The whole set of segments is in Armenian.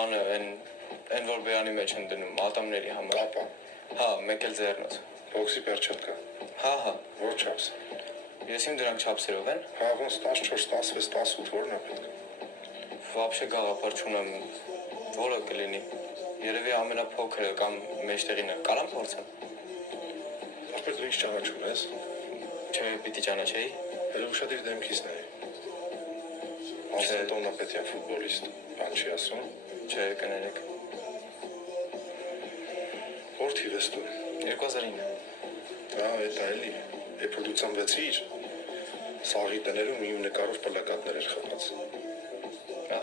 բանը այն որ բերանի մեջ են դնում ատամների համար։ Կապա։ Հա, մեկ էլ ձեռնոց։ Բոքսի պերչատկա։ Հա։ Որ չափս։ Ես իմ դրանք չափսերով են։ Հա, ոնց 14, 16, 18 որն է պետք։ Вообще գաղափար չունեմ, որը կլինի։ Երևի ամենափոքրը կամ մեջտեղինը կարամ փորձեմ։ Ախպեր դու ինչ ճանաչում ես։ Չէ, պիտի ճանաչեի։ Հələ ուշադիր դեմքից նայ։ Ասեն Տոնապետյան ֆուտբոլիստ, բան չի ասում։ Չէ, կներեք։ Որ թիվ ես դու։ 2009։ Հա, էտա էլի։ Էպրոդուցիան վեցիր։ Սաղի տներում իմ նկարով պլակատներ էր խփած։ Հա։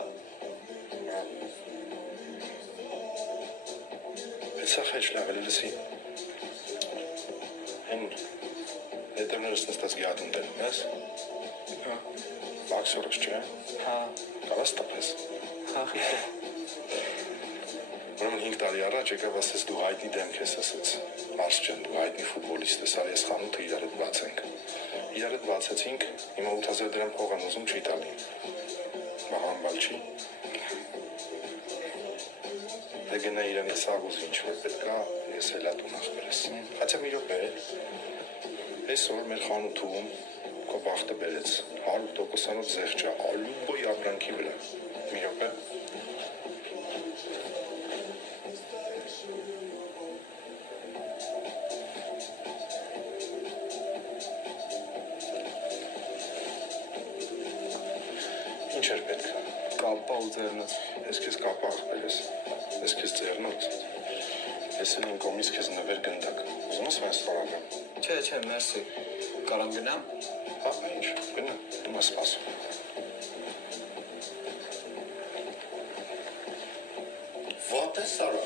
Սա խեչ լավ է լսի։ Հեն հետևներս նստած գիատուն դնում ես։ Հա։ Բաքսորս չէ։ Հա։ Կարաս տապես։ Հա, խիղճ։ Ուրեմն 5 տարի առաջ եկավ ասես դու հայտնի դեմք ես ասեց։ Մարս ջան, դու հայտնի ֆուտբոլիստ ես, արի ես խանութը իրար հետ բացենք։ Իրար հետ բացեցինք, հիմա 8000 դրամ փող եմ ուզում չի տալի։ Մահանբալ չի։ Դե գնա իրանի սաղուզ ինչ-որ պետք է, ես հելա տուն ախպերես։ Հացա մի րոպե, այսօր մեր խանութում քո բախտը բերեց 100%-անով զեղչա, ալուբոյ ապրանքի վրա։ Մի րոպե։ Ինչ էր պետք է։ Կապա ու ձեռնոց։ Ես քեզ կապա ախպեր ես, ես քեզ ձեռնոց, ես են իմ կողմից քեզ նվեր գնդակ, ուզում ես մեն ստորակեմ։ Չէ, մերսի։ Կարամ գնամ։ Հա, ինչ, գնա, դու մը սպասում։ Վատ է սարա,